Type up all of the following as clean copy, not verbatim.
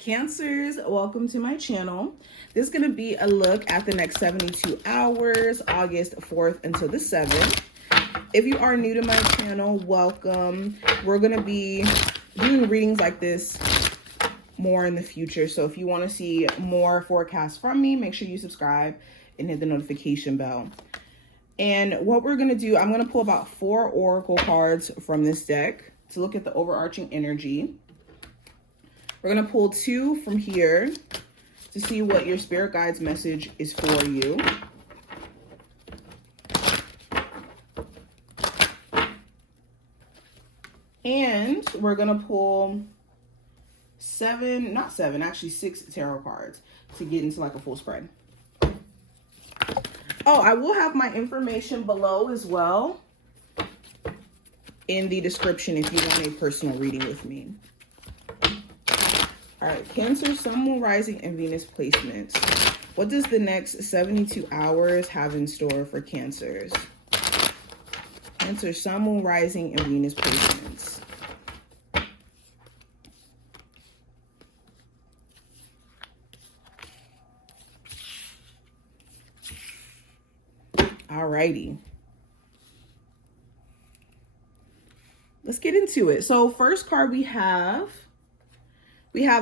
Cancers, welcome to my channel. This is going to be a look at the next 72 hours, August 4th until the 7th. If you are new to my channel, welcome. We're going to be doing readings like this more in the future. So if you want to see more forecasts from me, make sure you subscribe and hit the notification bell. And what we're going to do, I'm going to pull about 4 oracle cards from this deck to look at the overarching energy. We're going to pull 2 from here to see what your spirit guide's message is for you. And we're going to pull 6 tarot cards to get into like a full spread. Oh, I will have my information below as well in the description if you want a personal reading with me. All right, Cancer, Sun, Moon, Rising, and Venus placements. What does the next 72 hours have in store for Cancers? Cancer, Sun, Moon, Rising, and Venus placements. All righty. Let's get into it. So first card we have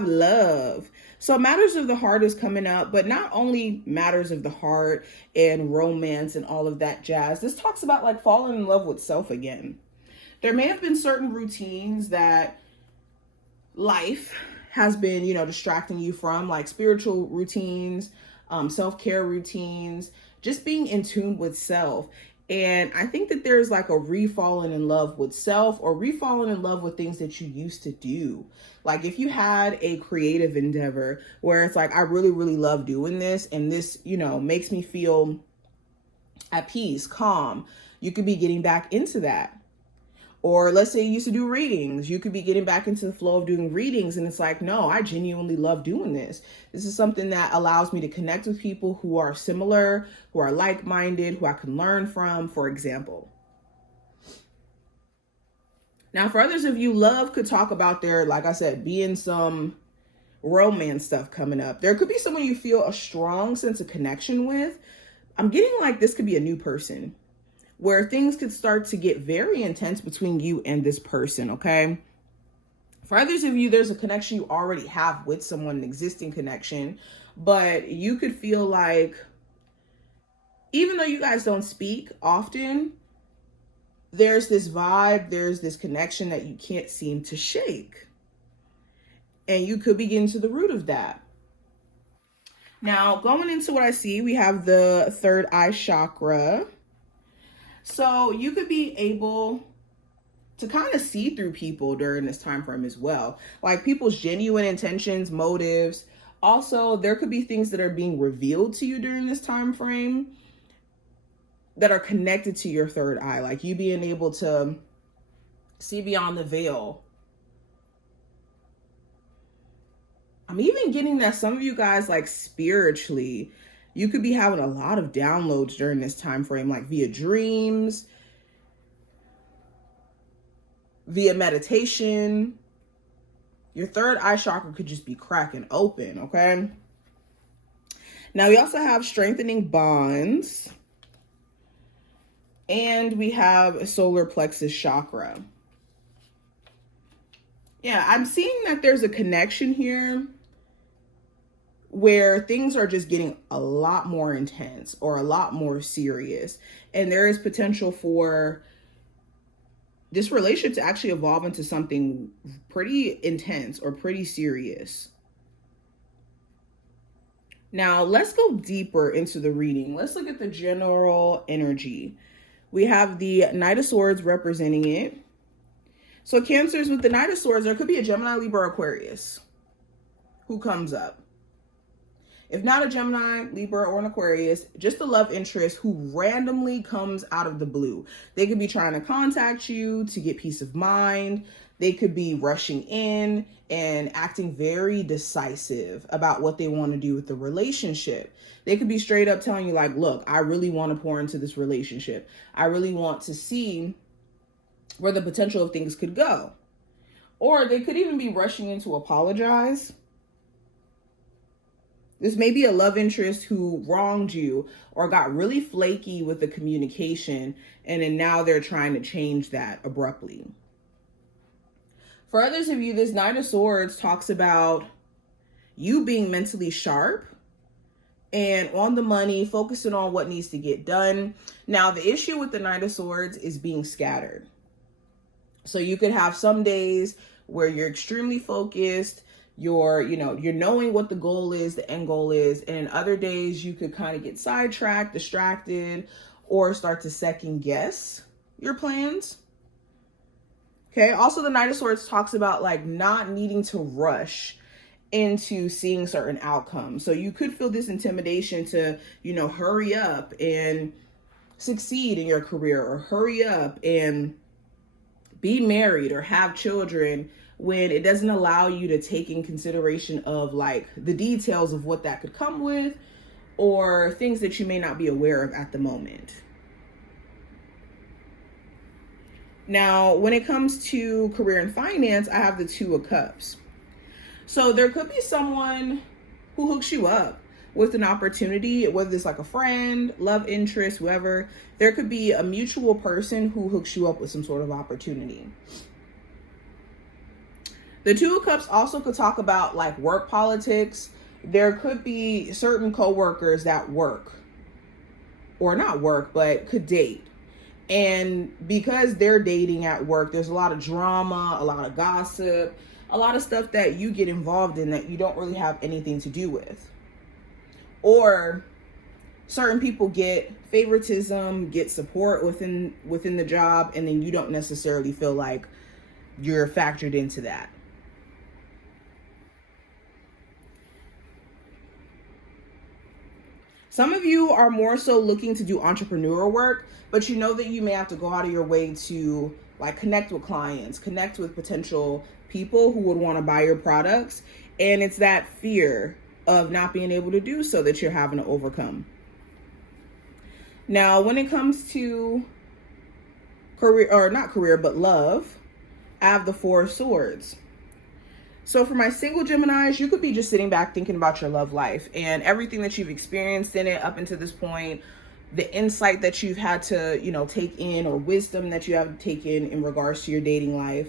love. So matters of the heart is coming up, but not only matters of the heart and romance and all of that jazz. This talks about like falling in love with self again. There may have been certain routines that life has been, distracting you from, like spiritual routines, self-care routines, just being in tune with self. And I think that there's like a re-falling in love with self or re-falling in love with things that you used to do. Like if you had a creative endeavor where it's like, I really, really love doing this and this, makes me feel at peace, calm, you could be getting back into that. Or let's say you used to do readings. You could be getting back into the flow of doing readings. And it's like, no, I genuinely love doing this. This is something that allows me to connect with people who are similar, who are like-minded, who I can learn from, for example. Now, for others of you, love could talk about there, like I said, being some romance stuff coming up. There could be someone you feel a strong sense of connection with. I'm getting like this could be a new person, where things could start to get very intense between you and this person, okay? For others of you, there's a connection you already have with someone, an existing connection, but you could feel like, even though you guys don't speak often, there's this vibe, there's this connection that you can't seem to shake. And you could be getting to the root of that. Now, going into what I see, we have the third eye chakra. So you could be able to kind of see through people during this time frame as well. Like people's genuine intentions, motives. Also, there could be things that are being revealed to you during this time frame that are connected to your third eye. Like you being able to see beyond the veil. I'm even getting that some of you guys, like spiritually, you could be having a lot of downloads during this time frame, like via dreams, via meditation. Your third eye chakra could just be cracking open, okay? Now, we also have strengthening bonds. And we have solar plexus chakra. Yeah, I'm seeing that there's a connection here where things are just getting a lot more intense or a lot more serious. And there is potential for this relationship to actually evolve into something pretty intense or pretty serious. Now, let's go deeper into the reading. Let's look at the general energy. We have the Knight of Swords representing it. So Cancers, with the Knight of Swords, there could be a Gemini, Libra, Aquarius who comes up. If not a Gemini, Libra, or an Aquarius, just a love interest who randomly comes out of the blue. They could be trying to contact you to get peace of mind. They could be rushing in and acting very decisive about what they want to do with the relationship. They could be straight up telling you like, look, I really want to pour into this relationship. I really want to see where the potential of things could go. Or they could even be rushing in to apologize This may be a love interest who wronged you or got really flaky with the communication, and then now they're trying to change that abruptly. For others of you, this Knight of Swords talks about you being mentally sharp and on the money, focusing on what needs to get done. Now, the issue with the Knight of Swords is being scattered. So you could have some days where you're extremely focused, you're knowing what the goal is, the end goal is, and in other days you could kind of get sidetracked, distracted, or start to second guess your plans. Okay, also the Knight of Swords talks about like not needing to rush into seeing certain outcomes. So you could feel this intimidation to, hurry up and succeed in your career, or hurry up and be married or have children, when it doesn't allow you to take in consideration of like the details of what that could come with, or things that you may not be aware of at the moment. Now, when it comes to career and finance, I have the Two of Cups. So there could be someone who hooks you up with an opportunity, whether it's like a friend, love interest, whoever. There could be a mutual person who hooks you up with some sort of opportunity. The Two of Cups also could talk about like work politics. There could be certain coworkers that work, or not work, but could date. And because they're dating at work, there's a lot of drama, a lot of gossip, a lot of stuff that you get involved in that you don't really have anything to do with. Or certain people get favoritism, get support within the job, and then you don't necessarily feel like you're factored into that. Some of you are more so looking to do entrepreneurial work, but you know that you may have to go out of your way to like connect with clients, connect with potential people who would want to buy your products. And it's that fear of not being able to do so that you're having to overcome. Now, when it comes to career, or not career, but love, I have the Four of Swords. So for my single Geminis, you could be just sitting back thinking about your love life and everything that you've experienced in it up until this point, the insight that you've had to, take in, or wisdom that you have taken in regards to your dating life.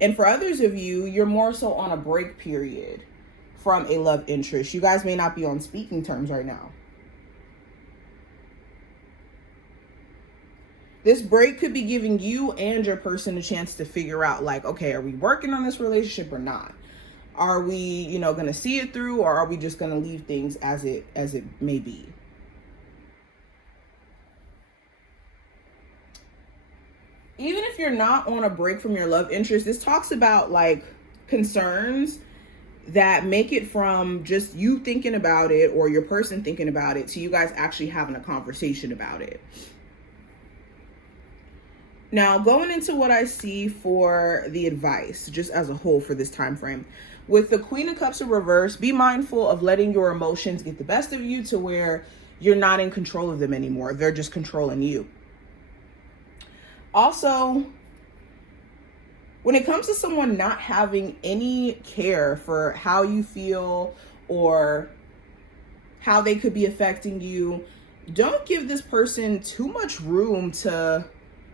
And for others of you, you're more so on a break period from a love interest. You guys may not be on speaking terms right now. This break could be giving you and your person a chance to figure out like, okay, are we working on this relationship or not? Are we, going to see it through, or are we just going to leave things as it may be? Even if you're not on a break from your love interest, this talks about like concerns that make it from just you thinking about it or your person thinking about it to you guys actually having a conversation about it. Now, going into what I see for the advice, just as a whole for this time frame, with the Queen of Cups in reverse, be mindful of letting your emotions get the best of you to where you're not in control of them anymore. They're just controlling you. Also, when it comes to someone not having any care for how you feel or how they could be affecting you, don't give this person too much room to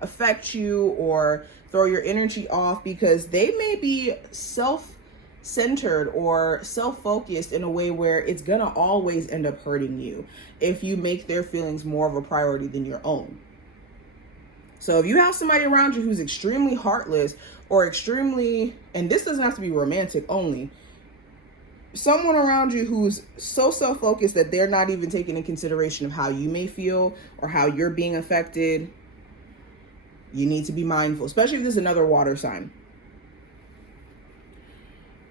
affect you or throw your energy off, because they may be self-centered or self-focused in a way where it's gonna always end up hurting you if you make their feelings more of a priority than your own. So if you have somebody around you who's extremely heartless or extremely, and this doesn't have to be romantic only, someone around you who's so self-focused that they're not even taking into consideration of how you may feel or how you're being affected, you need to be mindful, especially if there's another water sign.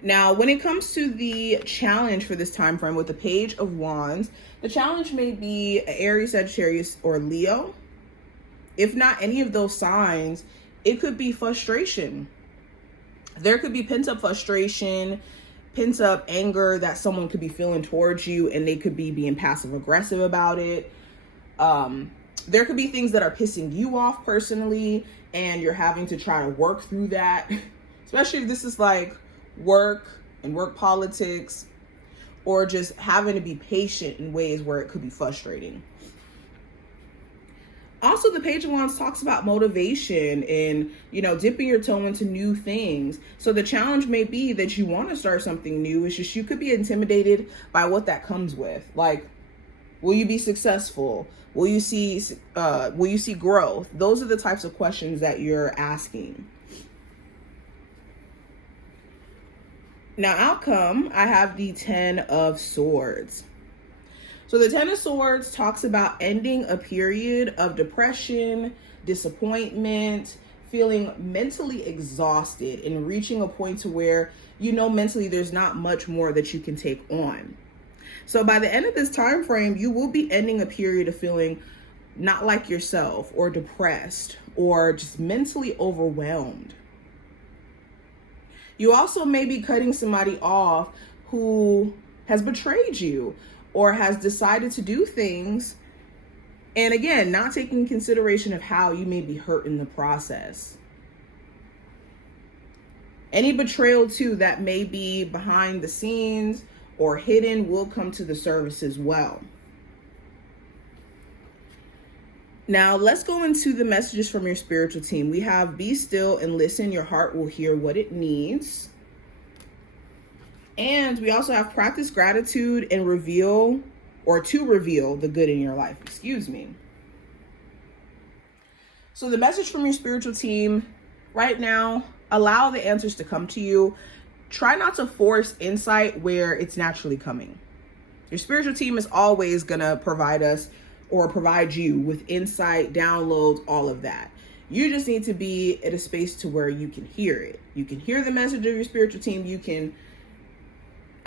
Now, when it comes to the challenge for this time frame with the Page of Wands, the challenge may be Aries, Sagittarius, or Leo. If not any of those signs, it could be frustration. There could be pent-up frustration, pent-up anger that someone could be feeling towards you, and they could be being passive-aggressive about it. There could be things that are pissing you off personally, and you're having to try to work through that, especially if this is like work and work politics. or just having to be patient in ways where it could be frustrating. Also, the Page of Wands talks about motivation and, dipping your toe into new things. So the challenge may be that you want to start something new. It's just you could be intimidated by what that comes with. Like, will you be successful? Will you see growth? Those are the types of questions that you're asking. Now, outcome, I have the 10 of Swords. So the 10 of Swords talks about ending a period of depression, disappointment, feeling mentally exhausted, and reaching a point to where, mentally there's not much more that you can take on. So by the end of this time frame, you will be ending a period of feeling not like yourself, or depressed, or just mentally overwhelmed. You also may be cutting somebody off who has betrayed you or has decided to do things, and again, not taking consideration of how you may be hurt in the process. Any betrayal too that may be behind the scenes or hidden will come to the surface as well. Now, let's go into the messages from your spiritual team. We have be still and listen. Your heart will hear what it needs. And we also have practice gratitude and reveal the good in your life. So the message from your spiritual team right now, allow the answers to come to you. Try not to force insight where it's naturally coming. Your spiritual team is always going to provide you with insight, downloads, all of that. You just need to be at a space to where you can hear it. You can hear the message of your spiritual team. You can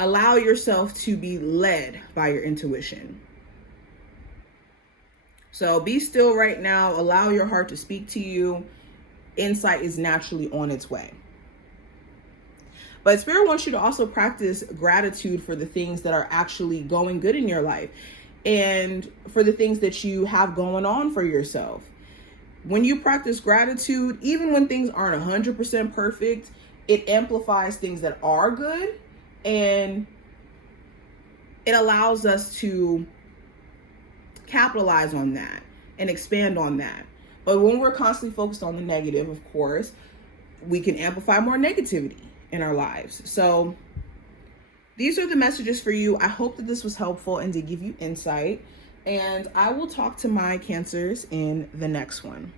allow yourself to be led by your intuition. So be still right now. Allow your heart to speak to you. Insight is naturally on its way. But Spirit wants you to also practice gratitude for the things that are actually going good in your life and for the things that you have going on for yourself. When you practice gratitude, even when things aren't 100% perfect, it amplifies things that are good, and it allows us to capitalize on that and expand on that. But when we're constantly focused on the negative, of course, we can amplify more negativity in our lives. So these are the messages for you. I hope that this was helpful and did give you insight. And I will talk to my Cancers in the next one.